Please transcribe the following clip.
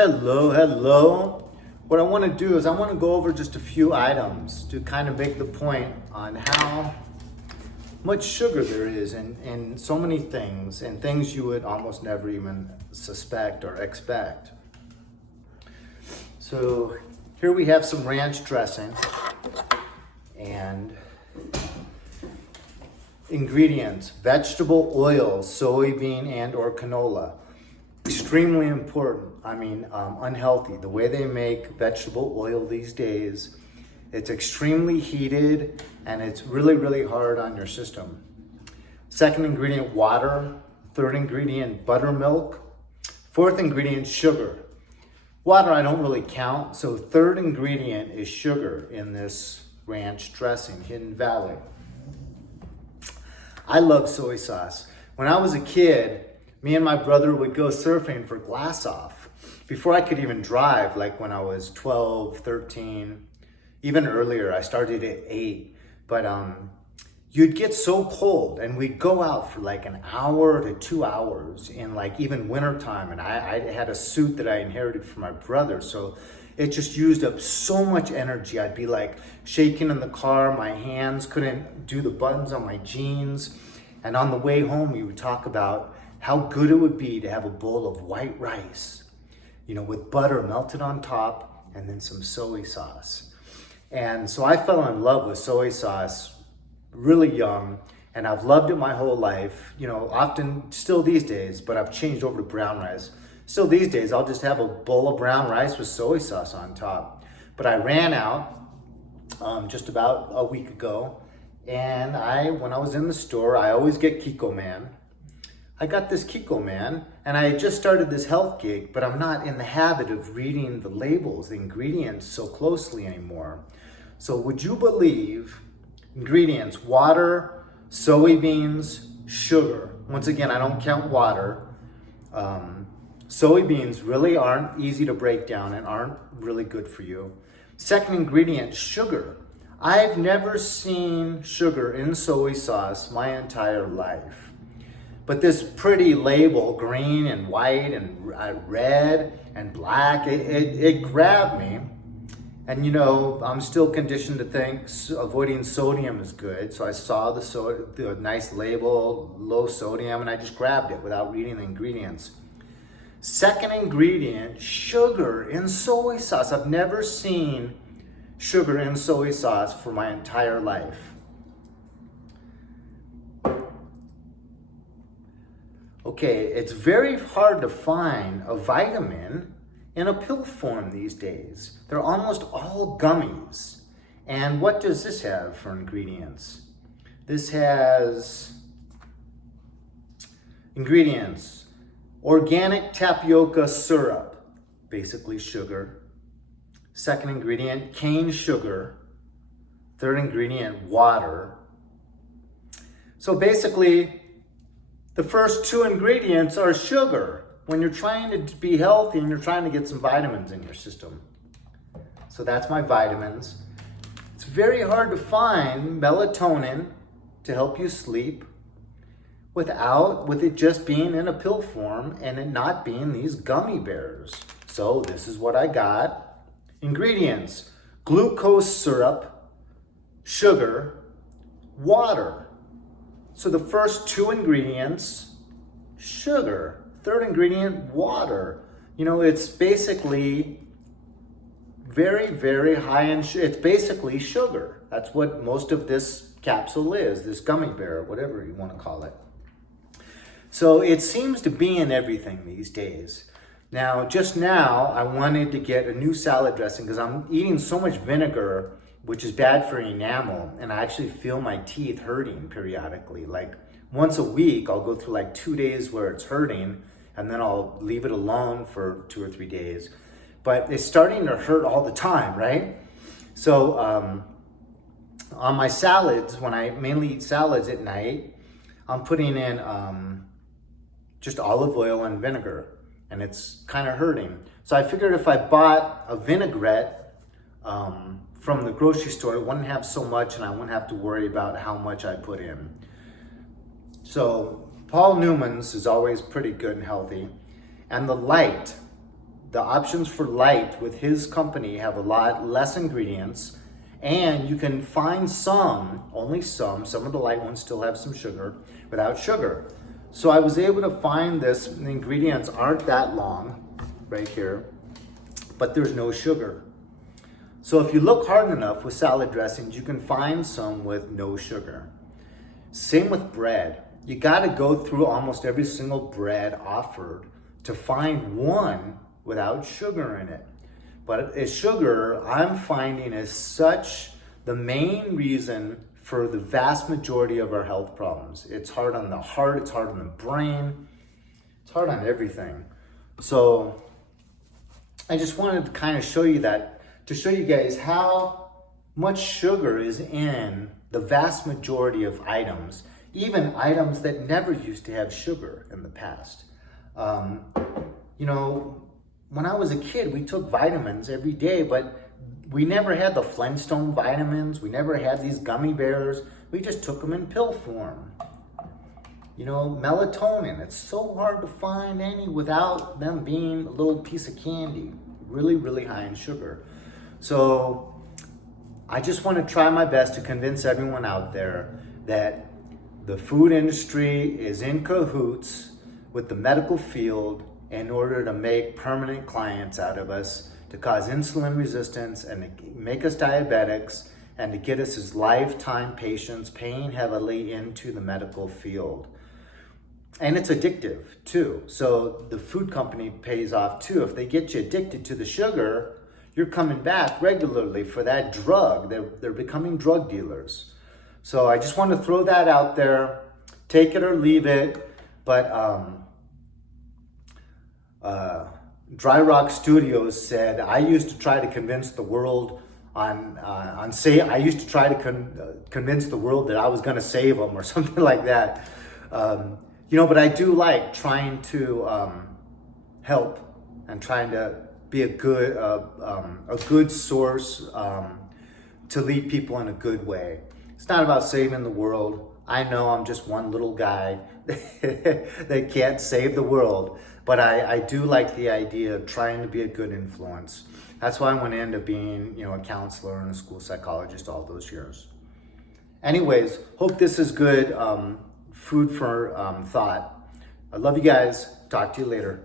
Hello, hello. What I want to do is I want to go over just a few items to kind of make the point on how much sugar there is in so many things and things you would almost never even suspect or expect. So here we have some ranch dressing and ingredients: vegetable oil, soybean and or canola. Extremely important. Unhealthy. The way they make vegetable oil these days, it's extremely heated and it's really, really hard on your system. Second ingredient, water. Third ingredient, buttermilk. Fourth ingredient, sugar. Water I don't really count, so third ingredient is sugar in this ranch dressing, Hidden Valley. I love soy sauce. When I was a kid, me and my brother would go surfing for Glass Off. Before I could even drive, like when I was 12, 13, even earlier, I started at 8. But you'd get so cold and we'd go out for like an hour to 2 hours in like even wintertime. And I had a suit that I inherited from my brother. So it just used up so much energy. I'd be like shaking in the car. My hands couldn't do the buttons on my jeans. And on the way home, we would talk about how good it would be to have a bowl of white rice, with butter melted on top and then some soy sauce. And so I fell in love with soy sauce really young, and I've loved it my whole life, often still these days, but I've changed over to brown rice. Still these days, I'll just have a bowl of brown rice with soy sauce on top. But I ran out just about a week ago, and when I was in the store, I always get Kikkoman. I got this Kikkoman, and I had just started this health gig, but I'm not in the habit of reading the labels, the ingredients so closely anymore. So would you believe ingredients: water, soybeans, sugar. Once again, I don't count water. Soybeans really aren't easy to break down and aren't really good for you. Second ingredient, sugar. I've never seen sugar in soy sauce my entire life. But this pretty label, green and white and red and black, it grabbed me. And I'm still conditioned to think avoiding sodium is good. So I saw the nice label, low sodium, and I just grabbed it without reading the ingredients. Second ingredient, sugar in soy sauce. I've never seen sugar in soy sauce for my entire life. Okay, it's very hard to find a vitamin in a pill form these days. They're almost all gummies. And what does this have for ingredients? This has ingredients: organic tapioca syrup, basically sugar. Second ingredient, cane sugar. Third ingredient, water. So basically, the first two ingredients are sugar when you're trying to be healthy and you're trying to get some vitamins in your system. So that's my vitamins. It's very hard to find melatonin to help you sleep with it just being in a pill form and it not being these gummy bears. So this is what I got. Ingredients: glucose syrup, sugar, water. So the first two ingredients, sugar. Third ingredient, water. It's basically very, very high in sugar. It's basically sugar. That's what most of this capsule is, this gummy bear, whatever you want to call it. So it seems to be in everything these days. Now, just now, I wanted to get a new salad dressing because I'm eating so much vinegar, which is bad for enamel, and I actually feel my teeth hurting periodically. Like once a week, I'll go through like 2 days where it's hurting, and then I'll leave it alone for 2 or 3 days. But it's starting to hurt all the time, right? So on my salads, when I mainly eat salads at night, I'm putting in just olive oil and vinegar, and it's kind of hurting. So I figured if I bought a vinaigrette from the grocery store, it wouldn't have so much and I wouldn't have to worry about how much I put in. So Paul Newman's is always pretty good and healthy. And the light the options for light with his company have a lot less ingredients, and you can find only some of the light ones still have some sugar, without sugar. So I was able to find this, the ingredients aren't that long, right here, but there's no sugar. So if you look hard enough with salad dressings, you can find some with no sugar. Same with bread. You gotta go through almost every single bread offered to find one without sugar in it. But sugar, I'm finding, is such the main reason for the vast majority of our health problems. It's hard on the heart, it's hard on the brain, it's hard on everything. So I just wanted to kind of show you that, to show you guys how much sugar is in the vast majority of items, even items that never used to have sugar in the past. You know, when I was a kid, we took vitamins every day, but we never had the Flintstone vitamins. We never had these gummy bears. We just took them in pill form. You know, melatonin, it's so hard to find any without them being a little piece of candy. Really, really high in sugar. So I just want to try my best to convince everyone out there that the food industry is in cahoots with the medical field in order to make permanent clients out of us, to cause insulin resistance and to make us diabetics, and to get us as lifetime patients paying heavily into the medical field. And it's addictive too. So the food company pays off too. If they get you addicted to the sugar, you're coming back regularly for that drug. They're becoming drug dealers. So I just want to throw that out there. Take it or leave it. But Dry Rock Studios said, I used to try to convince the world I used to try to convince the world that I was going to save them or something like that. You know, but I do like trying to help and trying to be a good source to lead people in a good way. It's not about saving the world. I know I'm just one little guy that can't save the world, but I do like the idea of trying to be a good influence. That's why I went into being, you know, a counselor and a school psychologist all those years. Anyways, hope this is good food for thought. I love you guys. Talk to you later.